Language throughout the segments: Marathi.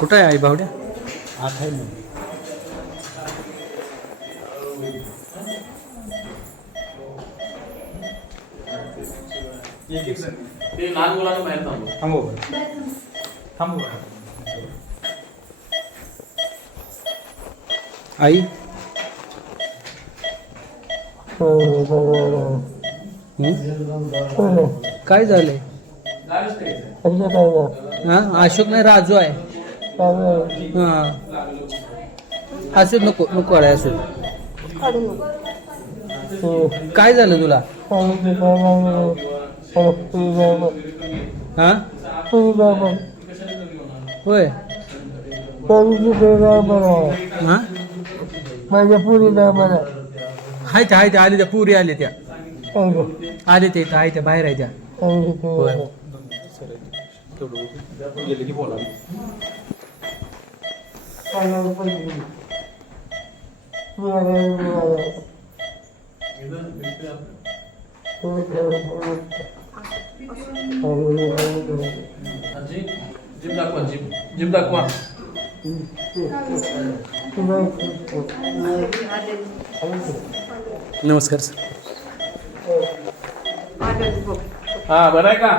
कुठं आहे आई बावड्या? आठ आहे ना. ते लहान मुलांना बाहेर थांबव. थांबू आई काय झालंय? हा अशोक नाही राजू आहे. हा असू नको नको आहे असू. काय झालं तुला? हा होय. हा माझ्या पुरीला मला हाय त्या आले त्या पुरी आले त्या आले ते इथं आहे त्या बाहेर आहे त्या. होय. गेले की बोला. जिम दाखवा. जिम दाखवा. नमस्कार सर. हा बरं आहे का?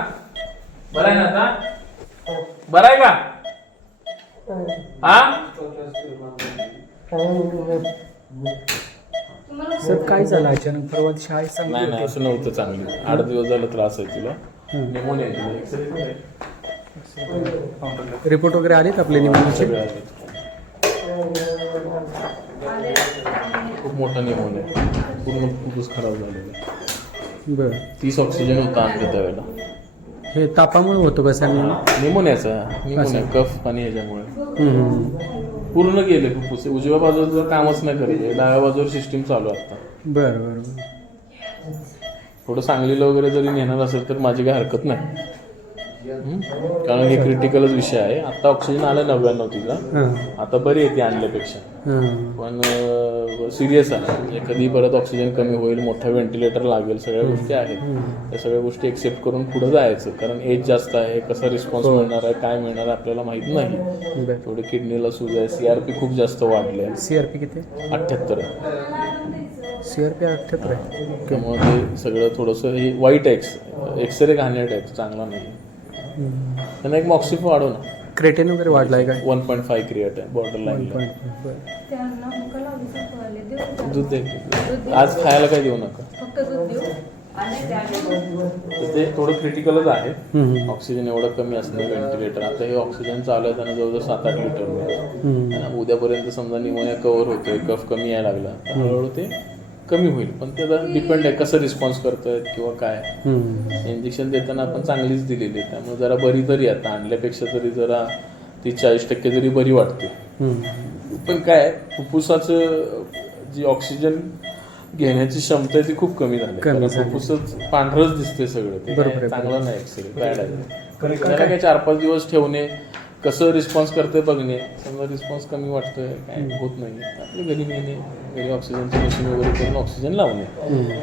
बरं आहे ना आता? बरं आहे का? हा सर काय झालं अचानक? परवा शाळेत नाही सांगितलं नाही असं नव्हतं. चांगली 8 दिवस झाला त्रास आहे तिला. निमोनिया आहे तिला. एक्सरे रिपोर्ट वगैरे आलेत आपले निवडणुकीचे? सगळे आले. खूप मोठा निमोनिया आहे. पूर्ण फुफ्फुस खराब झालेला. बरं 30 ऑक्सिजन होता आणलं त्यावेळेला. हे तापामुळे होतो का सर? निमोनिया कफ आणि ह्याच्यामुळे पूर्ण गेले फुफ्फुस. उजव्या बाजूचं कामच नाही करत. डाव्या बाजूवर सिस्टीम चालू आहे आता. बरं बरं बरं. थोडं सांगलीला वगैरे जरी नेणार असेल तर माझी काही हरकत नाही. कारण हे क्रिटिकलच विषय आहे. आता ऑक्सिजन आलं 99 तिला. आता बरी आहे ती आणल्यापेक्षा. पण सिरियस आहे. म्हणजे कधी परत ऑक्सिजन कमी होईल, मोठा व्हेंटिलेटर लागेल, सगळ्या गोष्टी आहेत. त्या सगळ्या गोष्टी एक्सेप्ट करून पुढे जायचं. कारण एज जास्त आहे. कसा रिस्पॉन्स मिळणार आहे, काय मिळणार आहे आपल्याला माहीत नाही. थोडी किडनीला सूज आहे. CRP खूप जास्त वाढले. CRP किती? 78. CRP 78 आहे. त्यामुळे ते सगळं थोडंसं हे वाईट आहे. एक्सरे घाणेरडा आहे, चांगला नाही. त्यांना एक मॉक्सिफ वाढव ना. क्रेटेन वगैरे वाढलाय काय? 1.5 क्रिएट आहे बॉर्डर लाईनला. दूध दे. आज खायला काय देऊ नका. ते थोडं क्रिटिकलच आहे. ऑक्सिजन एवढं कमी असतं व्हेंटिलेटर. आता हे ऑक्सिजन चालू आहे त्यांना जवळजवळ 7-8 लिटर मिळतं. उद्यापर्यंत समजा निमोनिया कव्हर होतोय, कफ कमी यायला लागला, हळूहळू ते कमी होईल. पण त्याचा डिपेंड आहे कसं रिस्पॉन्स करतोय किंवा काय. इंजेक्शन देताना आपण चांगलीच दिलेली आहे. त्यामुळे जरा बरी तरी आता आणल्यापेक्षा तरी जरा ती 40% जरी बरी वाटते. पण काय फुफ्फुसाचं जी ऑक्सिजन घेण्याची क्षमता आहे ती खूप कमी झाली. फुफ्फुसच पांढरच दिसते सगळं. ते चांगलं नाही. एक्सरे बॅड आहे. त्याला काय 4-5 दिवस ठेवणे, कसं रिस्पॉन्स करते बघणे. समजा रिस्पॉन्स कमी वाटतोय, काय होत नाही, आपल्या घरी नेणे, घरी ऑक्सिजनचं मशीन वगैरे करून ऑक्सिजन लावणे.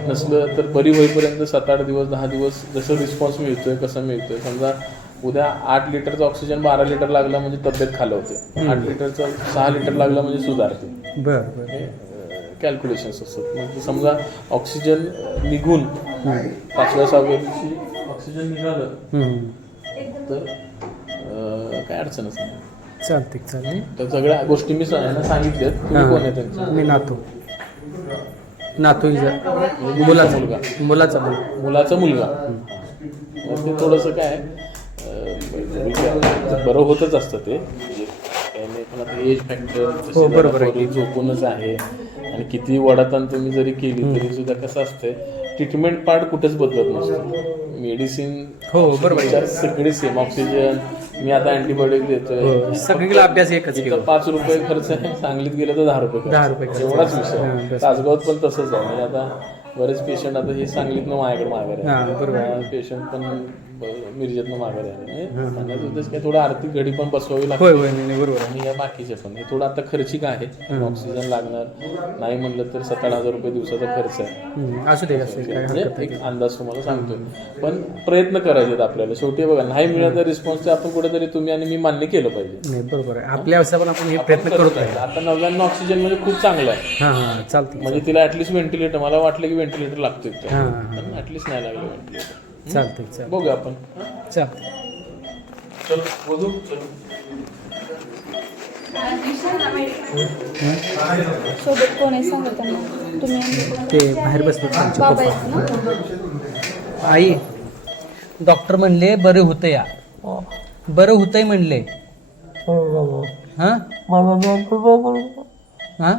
नसलं तर बरी होईपर्यंत 7-8 दिवस 10 दिवस जसं रिस्पॉन्स मिळतोय कसं मिळतोय. समजा उद्या 8 लिटरचा ऑक्सिजन 12 लिटर लागला म्हणजे तब्येत खालवते. 8 लिटरचा 6 लिटर लागला म्हणजे सुधारते. बरं कॅल्क्युलेशन्स असतात. म्हणजे समजा ऑक्सिजन निघून 5व्या-6व्या दिवशी ऑक्सिजन निघालं तर काय अडचणच नाही. चालते चालते. तर सगळ्या गोष्टी मी सांगितल्यात. तुम्ही कोण आहे त्यांचं? मी नातू मुलाचा मुलगा. ते थोडंसं काय बरं होतच असतं ते. पण आता एज फॅक्टर बरोबर आहे. झोपूनच आहे. आणि किती वडाताण तुम्ही जरी केली तरी सुद्धा कसं असतंय, ट्रीटमेंट पार्ट कुठेच बदलत नसतो. मेडिसिन बरोबर सगळे सेम. ऑक्सिजन मी आता अँटीबायोटिक देतोय. सगळीला अभ्यास एकच. 5 रुपये खर्च आहे. सांगलीत गेलं तर 10 रुपये एवढाच विषय. तासगावात पण तसंच आहे. म्हणजे आता बरेच पेशंट आता हे सांगलीतनं माझ्याकडे माघार आहे. पेशंट पण मिरजेतनं माघारी आले म्हणजे सांगायचं उद्देश काय थोडं आर्थिक घडी पण बसवावी लागते होय होय नाही बरोबर आणि या बाकीचे पण हे थोडं आता खर्चिक आहे ऑक्सिजन लागणार नाही म्हणलं तर 7,000-8,000 रुपये दिवसाचा खर्च आहे असू दे असू दे काय म्हणजे हरकत एक अंदाज तुम्हाला सांगतोय पण प्रयत्न करायचे आपल्याला शेवटी बघा नाही मिळाला रिस्पॉन्स ते आपण कुठेतरी तुम्ही आणि मी मान्य केलं पाहिजे नाही बरोबर आहे आपल्या व्यवस्था पण आपण हे प्रयत्न करत आहे आता 99 ऑक्सिजन म्हणजे खूप चांगलं आहे हां हां चालतं म्हणजे तिला ऍटलीस्ट व्हेंटिलेटर मला वाटलं की व्हेंटिलेटर लागतोय हां पण ऍटलीस्ट नाही लागलं व्हेंटिलेटर चालतंय चालतं बघूया आपण चालतं चल बोलू चल सोबत कोण आहे सांगा त्यांना तुम्ही ते बाहेर बसले त्यांचे बाबा पप्पा. आहेत ना आई डॉक्टर म्हणले बरं होतं या बरं होतंय म्हणले हां हां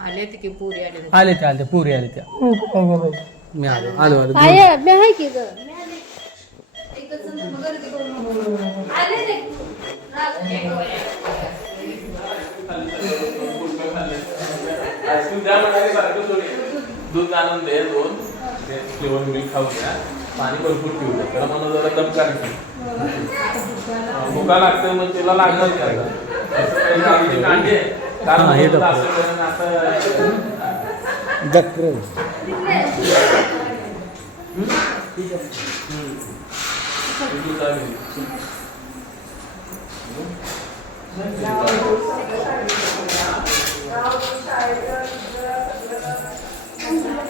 आले त्या पुरी आले त्या मी आलो आलो आलो आहे मी आहे की ग दूध आणून दे 2 फ्लेवर मिल्क खाऊ द्या पाणी भरपूर पिऊ द्या त्याला मला जरा दम काढते भुका लागते मग तिला लागणार काय कांदे हां, हे डॉक्टर. डॉक्टर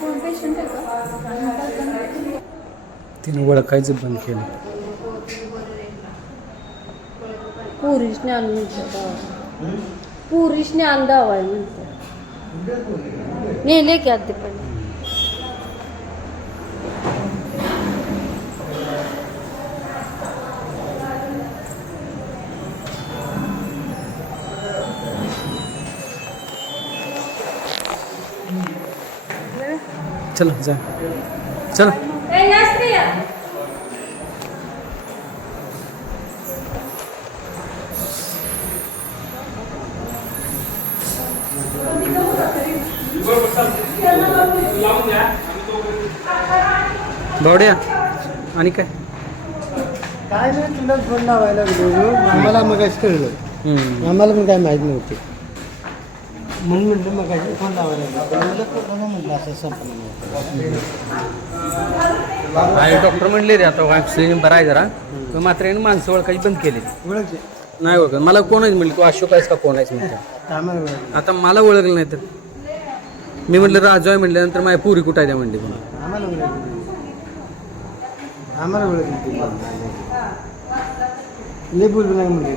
कोण पेशंट आहे का तिने ओळखायचं बंद केलं पुरी स्नान म्हणतात पुरी स्नान दावाय म्हणतात नेले की आधी पण चला जा चला बावड्या आणि काय काय नाही तुला फोन लावायला गेलो आम्हाला मग कळलं आम्हाला पण काय माहीत नव्हते म्हणून म्हटलं मग फोन लावायला गेलो म्हटलं असं संपलं आणि डॉक्टर म्हणले रे आता ऑक्सिजन बरं आहे जरा तर मात्र याने माणसं ओळखायची बंद केली ओळखते नाही ओळखत मला कोणच म्हणलं तू अशोक आहेस का कोण आहेस म्हणतो आम्हाला ओळखते आता मला ओळखलं नाही तर मी म्हटलं राजू आहे म्हटल्यानंतर माझ्या पुरी कुठं आहे त्या म्हणली म्हणून आम्हाला ओळखते आम्हाला ओळखते लय बोलू नाही म्हणजे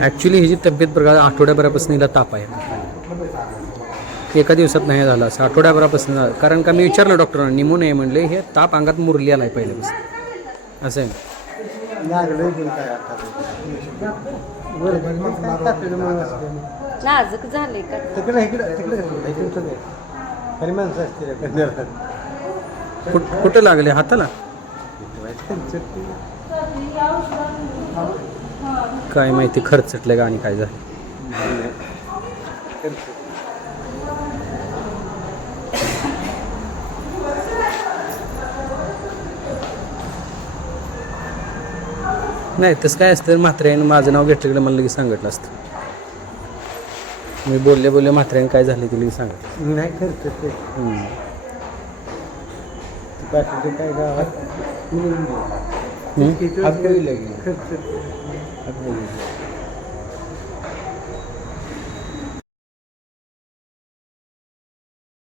ॲक्च्युली ही जी तब्येत प्रकार आठवड्याभरापासून हिला ताप आहे एका दिवसात नाही झाला असं आठवड्याभरापासून झालं कारण का मी विचारलं डॉक्टरांना निमून आहे म्हणले हे ताप अंगात मुरली आला आहे पहिल्यापासून असं आहे नाजूक झाले का तिकडे इकडे खरी माणसं असते कुठं लागले हाताला काय माहिती खर्चटले का आणि काय झालं नाही तसं काय असतं म्हात्र्यानं माझं नाव घेतलं मला लगेच सांगितलं असतं मी बोलले म्हात्र्यानं काय झालं की लगेच सांगितलं नाही खर्च ते बाकीचे काय गावात हम्म? खर्च